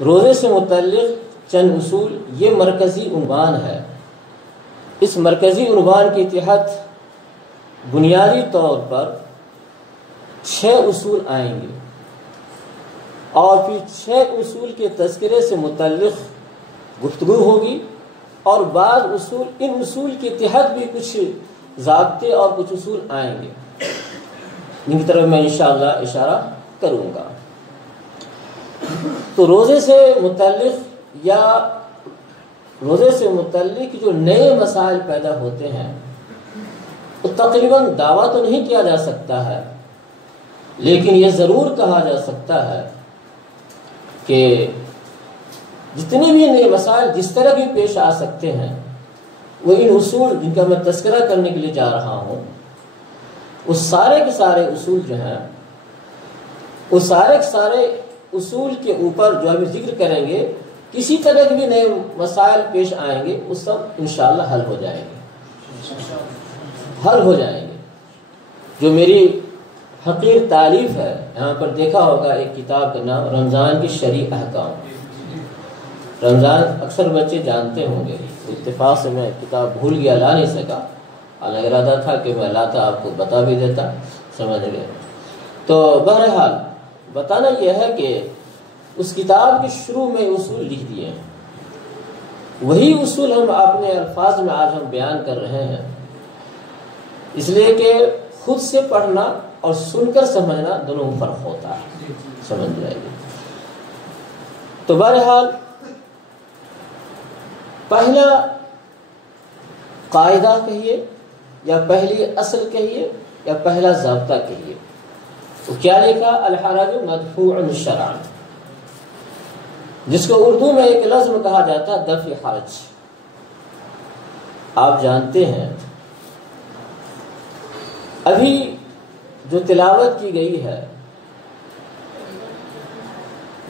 روزے سے متعلق چند اصول، یہ مرکزی عنوان ہے۔ اس مرکزی عنوان کے تحت بنیادی طور پر 6 اصول آئیں گے، اور پھر 6 اصول کے تذکرے سے متعلق گفتگو ہوگی، اور بعض اصول، ان اصول کے تحت بھی کچھ ضابطے اور کچھ اصول آئیں گے جن کی طرف میں انشاءاللہ اشارہ کروں گا۔ تو روزے سے متعلق یا روزے سے متعلق جو نئے مسائل پیدا ہوتے ہیں وہ تقریباً دعویٰ تو نہیں کیا جا سکتا ہے، لیکن یہ ضرور کہا جا سکتا ہے کہ جتنے بھی نئے مسائل جس طرح بھی پیش آ سکتے ہیں، وہ ان اصول جن کا میں تذکرہ کرنے کے لیے جا رہا ہوں، وہ سارے کے سارے اصول جو ہیں، وہ سارے کے سارے اصول کے اوپر جو ابھی ذکر کریں گے، کسی طرح کے بھی نئے مسائل پیش آئیں گے، وہ سب انشاءاللہ حل ہو جائیں گے، حل ہو جائیں گے۔ جو میری حقیر تعریف ہے، یہاں پر دیکھا ہوگا ایک کتاب کا نام رمضان کی شرعی احکام۔ رمضان اکثر بچے جانتے ہوں گے، اتفاق سے میں کتاب بھول گیا، لا نہیں سکا، حالانکہ ارادہ تھا کہ میں لاتا آپ کو بتا بھی دیتا، سمجھ گئے۔ تو بہرحال بتانا یہ ہے کہ اس کتاب کے شروع میں اصول لکھ دیے ہیں، وہی اصول ہم اپنے الفاظ میں آج ہم بیان کر رہے ہیں، اس لیے کہ خود سے پڑھنا اور سن کر سمجھنا دونوں میں فرق ہوتا ہے، سمجھ جائے گی۔ تو بہرحال پہلا قاعدہ کہیے یا پہلی اصل کہیے یا پہلا ضابطہ کہیے، وہ کیا لکھا؟ الحرج مدفوع شرعا، جس کو اردو میں ایک لفظ میں کہا جاتا ہے دفع حرج۔ آپ جانتے ہیں ابھی جو تلاوت کی گئی ہے،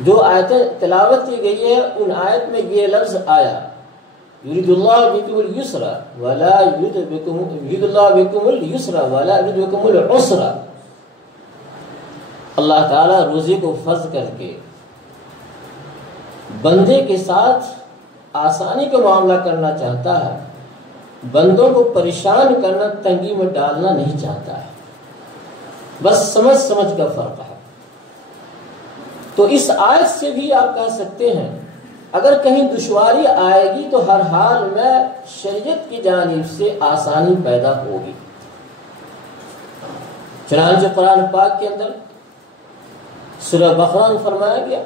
جو آیتیں تلاوت کی گئی ہے، ان آیت میں یہ لفظ آیا یرید اللہ بکم اليسر ولا یرید اللہ بکم اليسر ولا یرید بکم العسر۔ اللہ تعالیٰ روزے کو فرض کر کے بندے کے ساتھ آسانی کا معاملہ کرنا چاہتا ہے، بندوں کو پریشان کرنا، تنگی میں ڈالنا نہیں چاہتا ہے، بس سمجھ کا فرق ہے۔ تو اس آیت سے بھی آپ کہہ سکتے ہیں اگر کہیں دشواری آئے گی تو ہر حال میں شریعت کی جانب سے آسانی پیدا ہوگی۔ چنانچہ قرآن پاک کے اندر سورہ بقرہ میں فرمایا گیا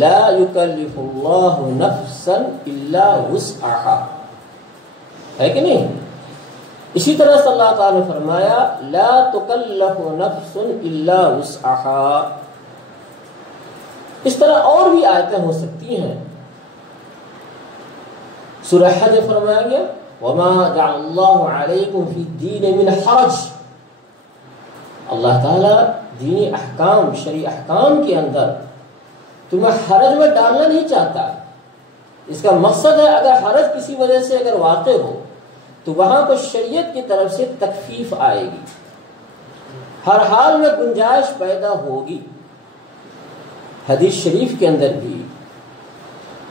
لا یکلف اللہ نفسا الا وسعها، ہے کہ نہیں؟ اسی طرح سے اللہ تعالیٰ نے فرمایا لا تکلف نفس الا وسعها۔ اس طرح اور بھی آیتیں ہو سکتی ہیں۔ سورہ حج فرمایا گیا وما جعل اللہ علیکم فی الدین من حرج، اللہ تعالیٰ دینی احکام، شرعی احکام کے اندر تمہیں حرج میں ڈالنا نہیں چاہتا۔ اس کا مقصد ہے اگر حرج کسی وجہ سے اگر واقع ہو تو وہاں پر شریعت کی طرف سے تخفیف آئے گی، ہر حال میں گنجائش پیدا ہوگی۔ حدیث شریف کے اندر بھی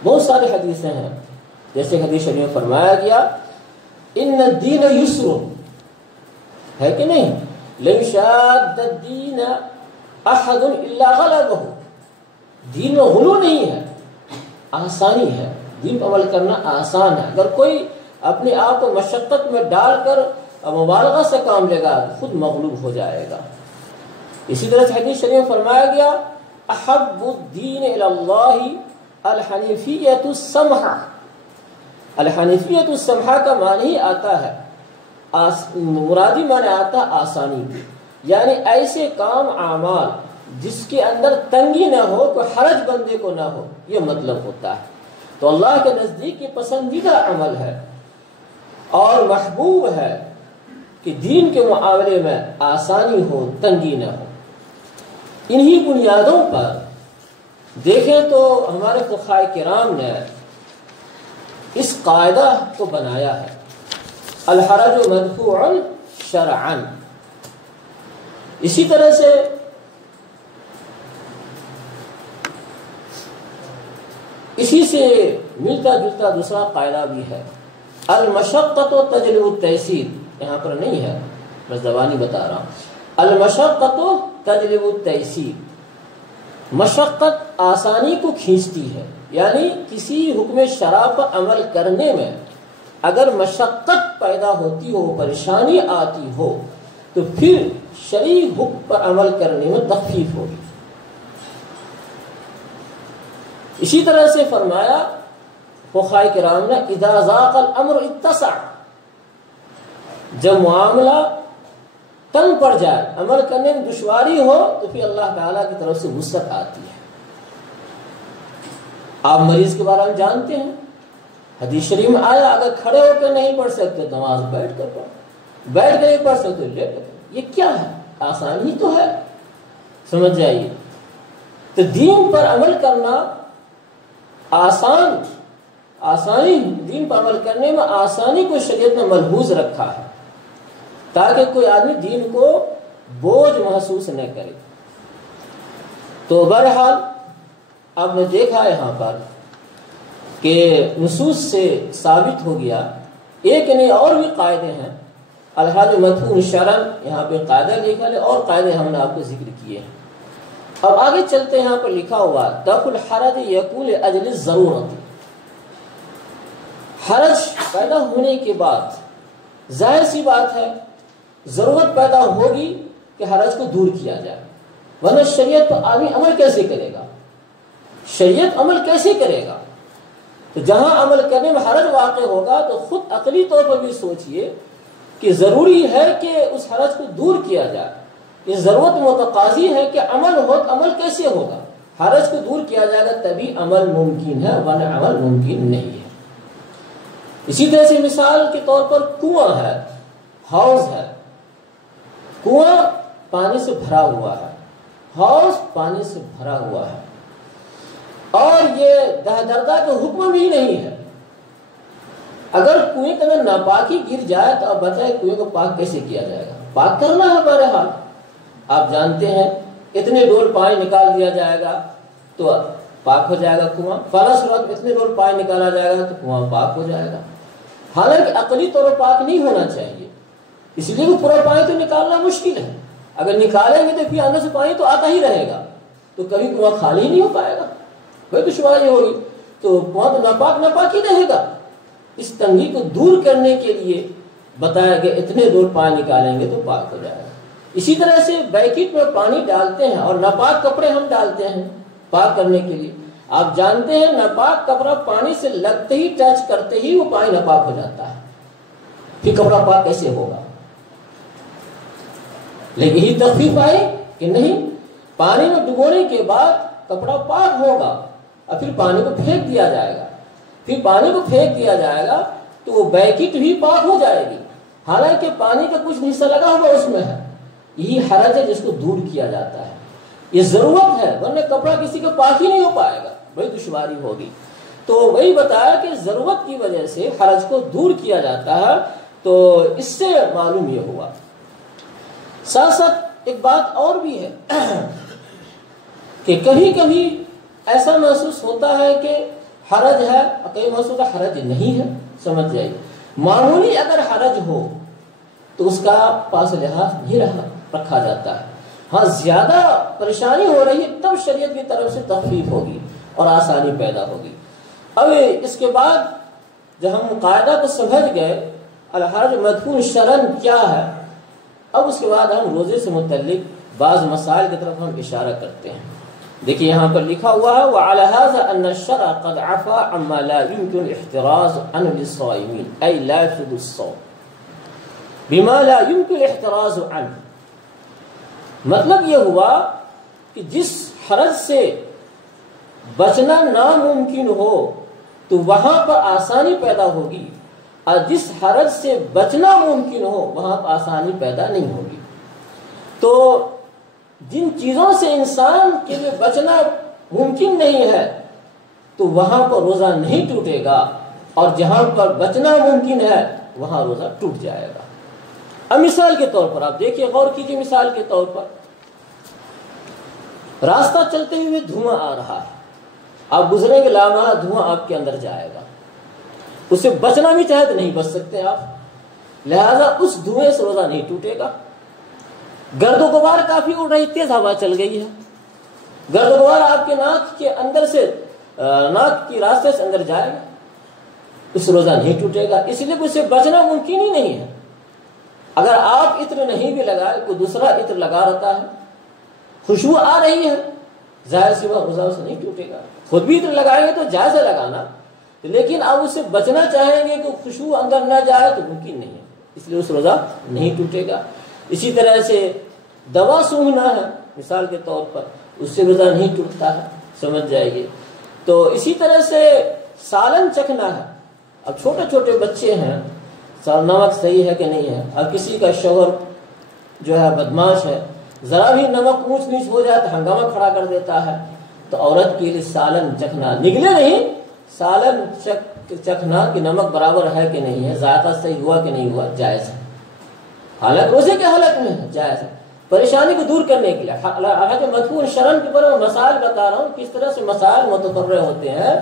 بہت سارے حدیثیں ہیں، جیسے حدیث شریف میں فرمایا گیا ان الدین یسر، ہے کہ نہیں؟ لن شاد الدین احد الا غلبہ، دین میں غلو نہیں ہے، آسانی ہے، دین پر عمل کرنا آسان ہے۔ اگر کوئی اپنے آپ کو مشقت میں ڈال کر مبالغہ سے کام لے گا خود مغلوب ہو جائے گا۔ اسی طرح سے حدیث شریف میں فرمایا گیا احب الدین الی اللہ الحنیفیۃ السمحہ، الحنیفیۃ السمحہ کا معنی ہی آتا ہے، مرادی معنی آتا ہے آسانی کی، یعنی ایسے کام اعمال جس کے اندر تنگی نہ ہو، کوئی حرج بندے کو نہ ہو، یہ مطلب ہوتا ہے۔ تو اللہ کے نزدیک یہ پسندیدہ عمل ہے اور محبوب ہے کہ دین کے معاملے میں آسانی ہو، تنگی نہ ہو۔ انہی بنیادوں پر دیکھیں تو ہمارے فقہاء کرام نے اس قاعدہ کو بنایا ہے الحرج مدفوع شرعا۔ اسی طرح سے اسی سے ملتا جلتا دوسرا قاعدہ بھی ہے، المشقت تجلب التیسیر، یہاں پر نہیں ہے میں زبانی بتا رہا ہوں، المشقت تجلب التیسیر، مشقت آسانی کو کھینچتی ہے، یعنی کسی حکم شرع پر عمل کرنے میں اگر مشقت پیدا ہوتی ہو، پریشانی آتی ہو، تو پھر شرعی حکم پر عمل کرنے میں تخفیف ہوگی۔ اسی طرح سے فرمایا فقہاء کرام نے اذا ضاق الامر اتسع، جب معاملہ تنگ پڑ جائے، عمل کرنے میں دشواری ہو، تو پھر اللہ تعالیٰ کی طرف سے وسعت آتی ہے۔ آپ مریض کے بارے میں جانتے ہیں، حدیث شریف میں آیا اگر کھڑے ہو کر نہیں پڑھ سکتے نماز بیٹھ کر پڑھ، بیٹھ کر نہیں پڑھ سکتے لیٹ کر۔ یہ کیا ہے؟ آسانی تو ہے، سمجھ جائیے۔ تو دین پر عمل کرنا آسانی، دین پر عمل کرنے میں آسانی کو شریعت نے ملحوظ رکھا ہے، تاکہ کوئی آدمی دین کو بوجھ محسوس نہ کرے۔ تو بہرحال آپ نے دیکھا یہاں پر کہ نصوص سے ثابت ہو گیا، ایک نہیں اور بھی قاعدے ہیں، الحاج مدفون شرعن یہاں پہ قاعدہ لکھا ہے، اور قاعدے ہم نے آپ کو ذکر کیے ہیں۔ اب آگے چلتے ہیں، یہاں پر لکھا ہوا دفع الحرج یکون لاجل الضرورت، حرج پیدا ہونے کے بعد ظاہر سی بات ہے ضرورت پیدا ہوگی کہ حرج کو دور کیا جائے، ورنہ شریعت پر آدمی عمل کیسے کرے گا؟ شریعت عمل کیسے کرے گا؟ تو جہاں عمل کرنے میں حرج واقع ہوگا تو خود عقلی طور پر بھی سوچئے کہ ضروری ہے کہ اس حرج کو دور کیا جائے، یہ ضرورت متقاضی ہے کہ عمل ہو، عمل کیسے ہوگا؟ حرج کو دور کیا جائے گا تبھی عمل ممکن ہے، ورنہ عمل ممکن نہیں ہے۔ اسی طرح سے مثال کے طور پر کنواں ہے، حوض ہے، کنواں پانی سے بھرا ہوا ہے، حوض پانی سے بھرا ہوا ہے، اور یہ دہدردہ کا حکم بھی نہیں ہے۔ اگر کنویں کے اندر ناپاکی گر جائے تو آپ بتائیں کنویں کو پاک کیسے کیا جائے گا؟ پاک کرنا ہے بہرحال۔ آپ جانتے ہیں اتنے ڈول پانی نکال دیا جائے گا تو پاک ہو جائے گا کنواں، فلاں صورت اتنے ڈول پانی نکالا جائے گا تو کنواں پاک ہو جائے گا۔ حالانکہ عقلی طور پر پاک نہیں ہونا چاہیے، اس لیے وہ پورا پانی تو نکالنا مشکل ہے۔ اگر نکالیں گے تو پھر اندر سے پانی تو آتا ہی رہے گا، تو کبھی کنواں خالی ہی نہیں ہو پائے گا، کوئی دشواری ہوگی، تو کنواں تو ناپاک ہی رہے گا۔ اس تنگی کو دور کرنے کے لیے بتایا کہ اتنے دور پانی نکالیں گے تو پاک ہو جائے گا۔ اسی طرح سے بیکٹ میں پانی ڈالتے ہیں اور ناپاک کپڑے ہم ڈالتے ہیں پاک کرنے کے لیے۔ آپ جانتے ہیں ناپاک کپڑا پانی سے لگتے ہی، ٹچ کرتے ہی وہ پانی ناپاک ہو جاتا ہے، پھر کپڑا پاک کیسے ہوگا؟ لیکن یہی تخفیف آئی کہ نہیں، پانی میں ڈبونے کے بعد کپڑا پاک ہوگا اور پھر پانی کو پھینک دیا جائے گا، پھر پانی کو پھینک دیا جائے گا تو وہ بیکٹ بھی پاک ہو جائے گی، حالانکہ پانی کا کچھ حصہ لگا ہوا اس میں ہے۔ یہی حرج ہے جس کو دور کیا جاتا ہے، یہ ضرورت ہے، ورنہ کپڑا کسی کا پاک ہی نہیں ہو پائے گا، بڑی دشواری ہوگی۔ تو وہی بتایا کہ ضرورت کی وجہ سے حرج کو دور کیا جاتا ہے، تو اس سے معلوم یہ ہوا۔ ساتھ ساتھ ایک بات اور بھی ہے کہ کبھی کبھی ایسا محسوس ہوتا ہے کہ حرج ہے، اور کئی محسوس حرج نہیں ہے، سمجھ جائیے۔ معمولی اگر حرج ہو تو اس کا پاس لحاظ نہیں رکھا جاتا ہے، ہاں زیادہ پریشانی ہو رہی ہے تب شریعت کی طرف سے تخفیف ہوگی اور آسانی پیدا ہوگی۔ اب اس کے بعد جب ہم قاعدہ کو سمجھ گئے الحرج مدفون شرعن کیا ہے، اب اس کے بعد ہم روزے سے متعلق بعض مسائل کی طرف ہم اشارہ کرتے ہیں۔ دیکھیے یہاں پر لکھا ہوا ہے وعلى هذا ان الشرع قد عفا عما لا يمكن الاحتراز عنه للصائمين اي لا يفسد الصوم بما لا يمكن الاحتراز عنه۔ مطلب یہ ہوا کہ جس حرج سے بچنا ناممکن ہو تو وہاں پر آسانی پیدا ہوگی، اور جس حرج سے بچنا ممکن ہو وہاں پر آسانی پیدا نہیں ہوگی۔ تو جن چیزوں سے انسان کے لیے بچنا ممکن نہیں ہے تو وہاں پر روزہ نہیں ٹوٹے گا، اور جہاں پر بچنا ممکن ہے وہاں روزہ ٹوٹ جائے گا۔ اب مثال کے طور پر آپ دیکھیے، غور کیجیے، مثال کے طور پر راستہ چلتے ہوئے دھواں آ رہا ہے، آپ گزریں گے لامحالہ دھواں آپ کے اندر جائے گا، اس سے بچنا بھی چاہے تو نہیں بچ سکتے آپ، لہذا اس دھوئیں سے روزہ نہیں ٹوٹے گا۔ گرد و غبار کافی اڑ رہی، تیز ہوا چل گئی ہے، گرد و غبار آپ کے ناک کے اندر سے، ناک کی راستے سے اندر جائے گا، اس روزہ نہیں ٹوٹے گا، اس لیے اس سے بچنا ممکن ہی نہیں ہے۔ اگر آپ عطر نہیں بھی لگائے، کوئی دوسرا عطر لگا رہتا ہے، خوشبو آ رہی ہے، ظاہر سی بات روزہ اسے نہیں ٹوٹے گا۔ خود بھی عطر لگائیں گے تو جائز ہے لگانا، لیکن آپ اس سے بچنا چاہیں گے کہ خوشبو اندر نہ جائے تو ممکن نہیں ہے، اس لیے اس روزہ نہیں ٹوٹے گا۔ اسی طرح سے دوا سونگھنا ہے مثال کے طور پر، اس سے روزہ نہیں ٹوٹتا ہے، سمجھ جائے گی۔ تو اسی طرح سے سالن چکھنا ہے، اب چھوٹے چھوٹے بچے ہیں، نمک صحیح ہے کہ نہیں ہے، اب کسی کا شوہر جو ہے بدماش ہے، ذرا بھی نمک اونچ نیچ ہو جائے تو ہنگامہ کھڑا کر دیتا ہے، تو عورت کے لیے سالن چکھنا، نگلے نہیں، سالن چکھنا کہ نمک برابر ہے کہ نہیں ہے، ذائقہ صحیح ہوا کہ نہیں ہوا، جائز ہے، حالانکہ روزے کے حالت میں ہے، جائز ہے، پریشانی کو دور کرنے کے لیے۔ حالانکہ مدفون شرن کے اوپر میں مسائل بتا رہا ہوں، کس طرح سے مسائل متفرع ہوتے ہیں،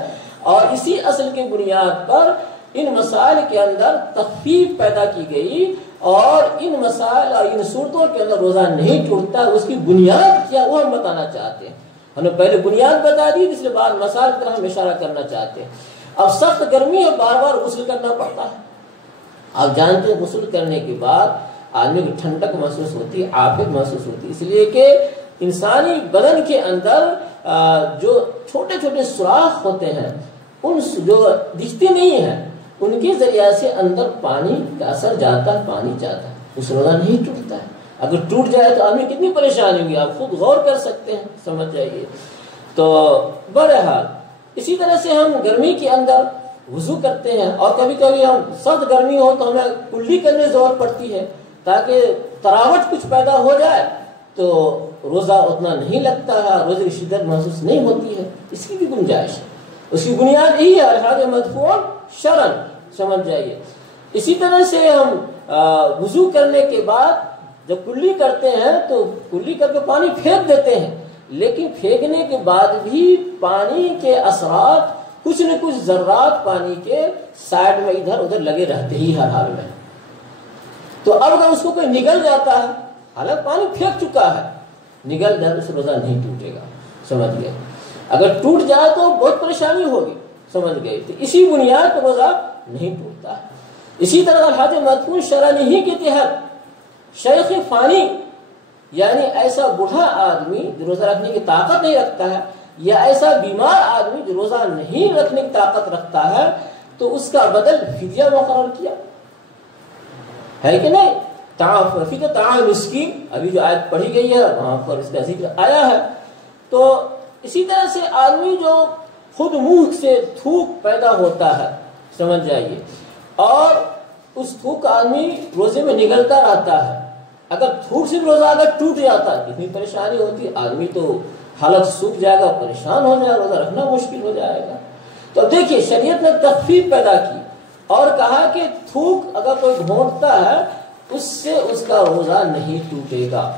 اور اسی اصل کی بنیاد پر ان مسائل کے اندر تخفیف پیدا کی گئی، اور ان مسائل اور ان صورتوں کے اندر روزہ نہیں ٹوٹتا، اس کی بنیاد کیا وہ ہم بتانا چاہتے ہیں۔ ہم نے پہلے بنیاد بتا دی، اس کے بعد مسائل کی طرف ہم اشارہ کرنا چاہتے ہیں۔ اب سخت گرمی ہے، بار بار غسل کرنا پڑتا ہے، آپ جانتے ہیں غسل کرنے کے بعد آدمی کو ٹھنڈک محسوس ہوتی ہے، عافیت محسوس ہوتی ہے، اس لیے کہ انسانی بدن کے اندر جو چھوٹے چھوٹے سوراخ ہوتے ہیں، ان جو دکھتے نہیں ہیں، ان کے ذریعے سے اندر پانی کا اثر جاتا ہے، پانی جاتا ہے، اس روزہ نہیں ٹوٹتا ہے۔ اگر ٹوٹ جائے تو آدمی کتنی پریشانی ہوگی، آپ خود غور کر سکتے ہیں، سمجھ جائیے۔ تو بہرحال اسی طرح سے ہم گرمی کے اندر وضو کرتے ہیں، اور کبھی کبھی ہم سخت گرمی ہو تو ہمیں کلی کرنے کی ضرورت پڑتی ہے تاکہ تراوٹ کچھ پیدا ہو جائے، تو روزہ اتنا نہیں لگتا ہے، روزے کی شدت محسوس نہیں ہوتی ہے، اس کی بھی گنجائش ہے، اس کی بنیاد یہی ہے الحاظ مدفوع شرن، سمجھ جائیے۔ اسی طرح سے ہم وضو کرنے کے بعد جب کلی کرتے ہیں تو کلی کر کے پانی پھینک دیتے ہیں، لیکن پھینکنے کے بعد بھی پانی کے اثرات کچھ نہ کچھ ذرات پانی کے سائڈ میں ادھر ادھر لگے رہتے ہی ہر حال میں۔ تو اب اگر اس کو کوئی نگل جاتا ہے، حالانکہ پانی پھینک چکا ہے، نگل جائے تو روزہ نہیں ٹوٹے گا، سمجھ گئے۔ اگر ٹوٹ جائے تو بہت پریشانی ہوگی، سمجھ گئے۔ تو اسی بنیاد پر روزہ نہیں ٹوٹتا ہے۔ اسی طرح الحاج مدفون شرعی ہی کے تحت شیخ فانی، یعنی ایسا بوڑھا آدمی جو روزہ رکھنے کی طاقت نہیں رکھتا ہے، یا ایسا بیمار آدمی جو روزہ نہیں رکھنے کی طاقت رکھتا ہے، تو اس کا بدل فدیہ مقرر کیا ہے کہ نہیں؟ فدیہ طعام مسکین، ابھی جو آیت پڑھی گئی ہے وہاں پر اس کا ذکر آیا ہے۔ تو اسی طرح سے آدمی جو خود منہ سے تھوک پیدا ہوتا ہے، سمجھ جائیے، اور اس تھوک آدمی روزے میں نگلتا رہتا ہے، اگر تھوک سے روزہ اگر ٹوٹ جاتا ہے کتنی پریشانی ہوتی ہے، آدمی تو حالت سوکھ جائے گا، پریشان ہو جائے گا، روزہ رکھنا مشکل ہو جائے گا۔ تو دیکھیے شریعت نے تخفیف پیدا کی اور کہا کہ تھوک اگر کوئی گھونٹتا ہے اس سے اس کا روزہ نہیں ٹوٹے گا۔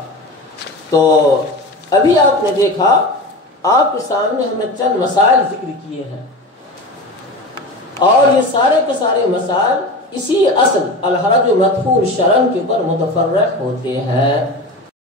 تو ابھی آپ نے دیکھا، آپ کے سامنے ہمیں چند مسائل ذکر کیے ہیں، اور یہ سارے کے سارے مسائل اسی اصل الحرج مدفوع شرن کے اوپر متفرع ہوتے ہیں۔